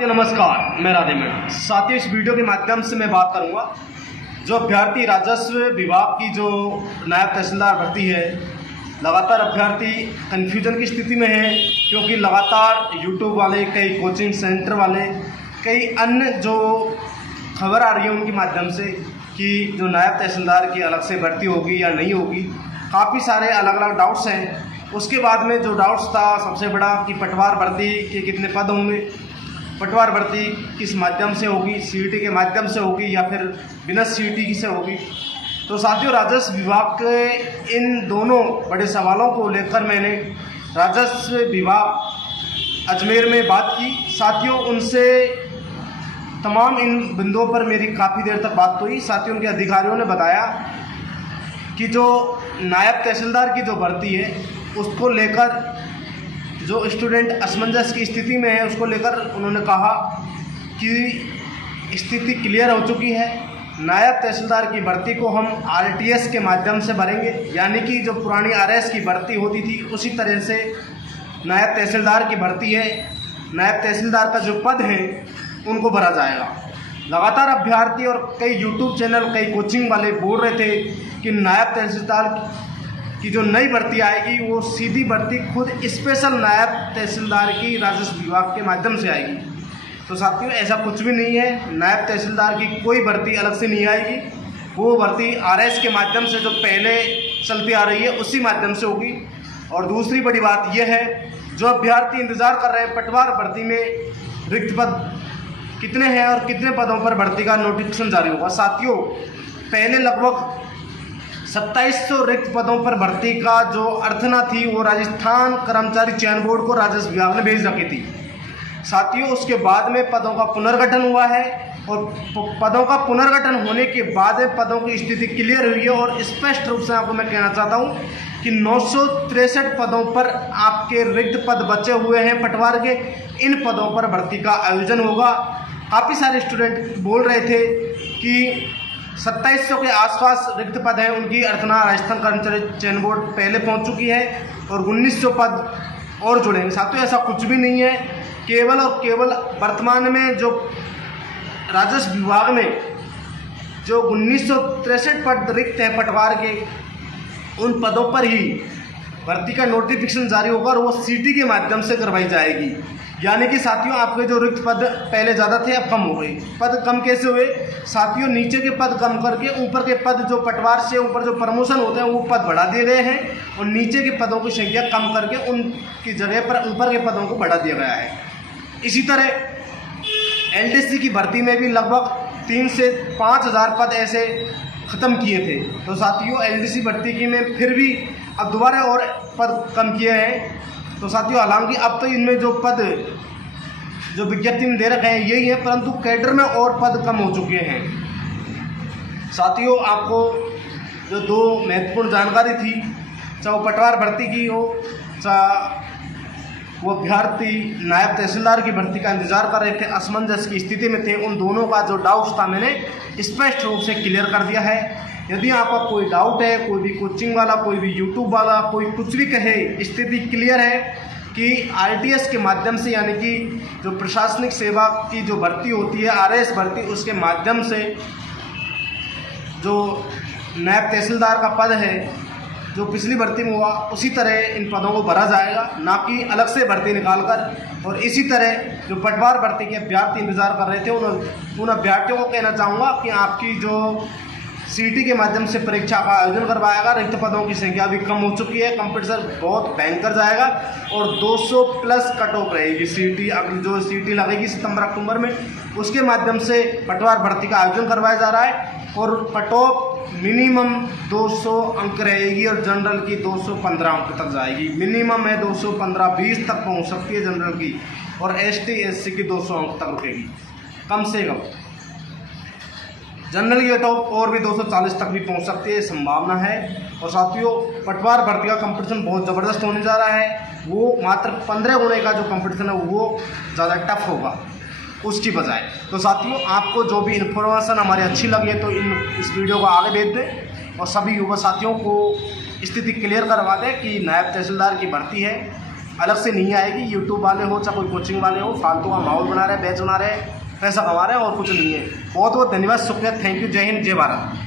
नमस्कार, मैं राधे मीणा। साथियों, इस वीडियो के माध्यम से मैं बात करूंगा जो अभ्यर्थी राजस्व विभाग की जो नायब तहसीलदार भर्ती है, लगातार अभ्यर्थी कन्फ्यूजन की स्थिति में है क्योंकि लगातार यूट्यूब वाले, कई कोचिंग सेंटर वाले, कई अन्य जो खबर आ रही है उनके माध्यम से कि जो नायब तहसीलदार की अलग से भर्ती होगी या नहीं होगी, काफ़ी सारे अलग अलग डाउट्स हैं। उसके बाद में जो डाउट्स था सबसे बड़ा कि पटवार भर्ती के कितने पद होंगे, पटवार भर्ती किस माध्यम से होगी, सीईटी के माध्यम से होगी या फिर बिना सीईटी से होगी। तो साथियों, राजस्व विभाग के इन दोनों बड़े सवालों को लेकर मैंने राजस्व विभाग अजमेर में बात की। साथियों, उनसे तमाम इन बिंदुओं पर मेरी काफ़ी देर तक बात हुई। साथियों, उनके अधिकारियों ने बताया कि जो नायब तहसीलदार की जो भर्ती है उसको लेकर जो स्टूडेंट असमंजस की स्थिति में है उसको लेकर उन्होंने कहा कि स्थिति क्लियर हो चुकी है। नायब तहसीलदार की भर्ती को हम आरटीएस के माध्यम से भरेंगे, यानी कि जो पुरानी आरएस की भर्ती होती थी उसी तरह से नायब तहसीलदार की भर्ती है। नायब तहसीलदार का जो पद है उनको भरा जाएगा। लगातार अभ्यर्थी और कई यूट्यूब चैनल, कई कोचिंग वाले बोल रहे थे कि नायब तहसीलदार की जो नई भर्ती आएगी वो सीधी भर्ती खुद स्पेशल नायब तहसीलदार की राजस्व विभाग के माध्यम से आएगी। तो साथियों, ऐसा कुछ भी नहीं है। नायब तहसीलदार की कोई भर्ती अलग से नहीं आएगी। वो भर्ती आरएस के माध्यम से जो पहले चलती आ रही है उसी माध्यम से होगी। और दूसरी बड़ी बात यह है, जो अभ्यर्थी इंतज़ार कर रहे हैं पटवार भर्ती में रिक्त पद कितने हैं और कितने पदों पर भर्ती का नोटिफिकेशन जारी होगा। साथियों, पहले लगभग 2700 रिक्त पदों पर भर्ती का जो अर्थना थी वो राजस्थान कर्मचारी चयन बोर्ड को राजस्व विभाग ने भेज रखी थी। साथियों, उसके बाद में पदों का पुनर्गठन हुआ है और पदों का पुनर्गठन होने के बाद पदों की स्थिति क्लियर हुई है। और स्पष्ट रूप से आपको मैं कहना चाहता हूँ कि 963 पदों पर आपके रिक्त पद बचे हुए हैं पटवार के। इन पदों पर भर्ती का आयोजन होगा। काफ़ी सारे स्टूडेंट बोल रहे थे कि 2700 के आसपास रिक्त पद हैं, उनकी अर्थना राजस्थान कर्मचारी चयन बोर्ड पहले पहुंच चुकी है और 1900 पद और जुड़ेंगे। साथियों, ऐसा कुछ भी नहीं है। केवल और केवल वर्तमान में जो राजस्व विभाग में जो 1963 पद रिक्त हैं पटवार के, उन पदों पर ही भर्ती का नोटिफिकेशन जारी होगा और वो सीटी के माध्यम से करवाई जाएगी। यानी कि साथियों, आपके जो रिक्त पद पहले ज़्यादा थे अब कम हो गए। पद कम कैसे हुए? साथियों, नीचे के पद कम करके ऊपर के पद, जो पटवार से ऊपर जो प्रमोशन होते हैं वो पद बढ़ा दिए गए हैं और नीचे के पदों की संख्या कम करके उनकी जगह पर ऊपर के पदों को बढ़ा दिया गया है। इसी तरह एलडीसी की भर्ती में भी लगभग 3 से 5 हज़ार पद ऐसे ख़त्म किए थे। तो साथियों, एलडीसी भर्ती की में फिर भी अब दोबारा और पद कम किए हैं। तो साथियों, हालांकि अब तो इनमें जो पद जो विज्ञप्ति में दे रखे हैं यही है, परंतु कैडर में और पद कम हो चुके हैं। साथियों, आपको जो 2 महत्वपूर्ण जानकारी थी, चाहे वो पटवार भर्ती की हो, चाहे वो अभ्यर्थी नायब तहसीलदार की भर्ती का इंतजार कर रहे थे, असमंजस की स्थिति में थे, उन दोनों का जो डाउट्स था मैंने स्पष्ट रूप से क्लियर कर दिया है। यदि आपका कोई डाउट है, कोई भी कोचिंग वाला, कोई भी यूट्यूब वाला, कोई कुछ भी कहे, स्थिति क्लियर है कि आरटीएस के माध्यम से, यानी कि जो प्रशासनिक सेवा की जो भर्ती होती है आरएस भर्ती, उसके माध्यम से जो नायब तहसीलदार का पद है जो पिछली भर्ती में हुआ उसी तरह इन पदों को भरा जाएगा, ना कि अलग से भर्ती निकालकर। और इसी तरह जो पटवार भर्ती के अभ्यर्थी इंतजार कर रहे थे उन अभ्यर्थियों को कहना चाहूँगा कि आपकी जो सीटी के माध्यम से परीक्षा का आयोजन करवाएगा। रिक्त पदों की संख्या भी कम हो चुकी है, कंपटीशन बहुत भयंकर जाएगा और 200 प्लस कट ऑफ रहेगी। सीटी अगली जो सीटी लगेगी सितंबर अक्टूबर में, उसके माध्यम से पटवार भर्ती का आयोजन करवाया जा रहा है और कट ऑफ मिनिमम 200 अंक रहेगी और जनरल की 215 अंक तक जाएगी। मिनिमम है 215-20 तक पहुँच सकती है जनरल की, और एसटी एससी की 200 अंक तक रुकेगी कम से कम। जनरल की टॉप और भी 240 तक भी पहुंच सकती है, संभावना है। और साथियों, पटवार भर्ती का कंपटीशन बहुत ज़बरदस्त होने जा रहा है। वो मात्र 15 गुणे का जो कंपटीशन है वो ज़्यादा टफ होगा उसकी बजाय। तो साथियों, आपको जो भी इन्फॉर्मेशन हमारी अच्छी लगी है तो इस वीडियो को आगे भेज दें और सभी युवा साथियों को स्थिति क्लियर करवा दें कि नायब तहसीलदार की भर्ती है अलग से नहीं आएगी। यूट्यूब वाले हो चाहे कोई कोचिंग वाले हो, फालतू का माहौल बना रहे हैं, बैच बना रहे हैं, पैसा कमा रहे हैं और कुछ नहीं है। बहुत बहुत धन्यवाद, शुक्रिया, थैंक यू, जय हिंद, जय भारत।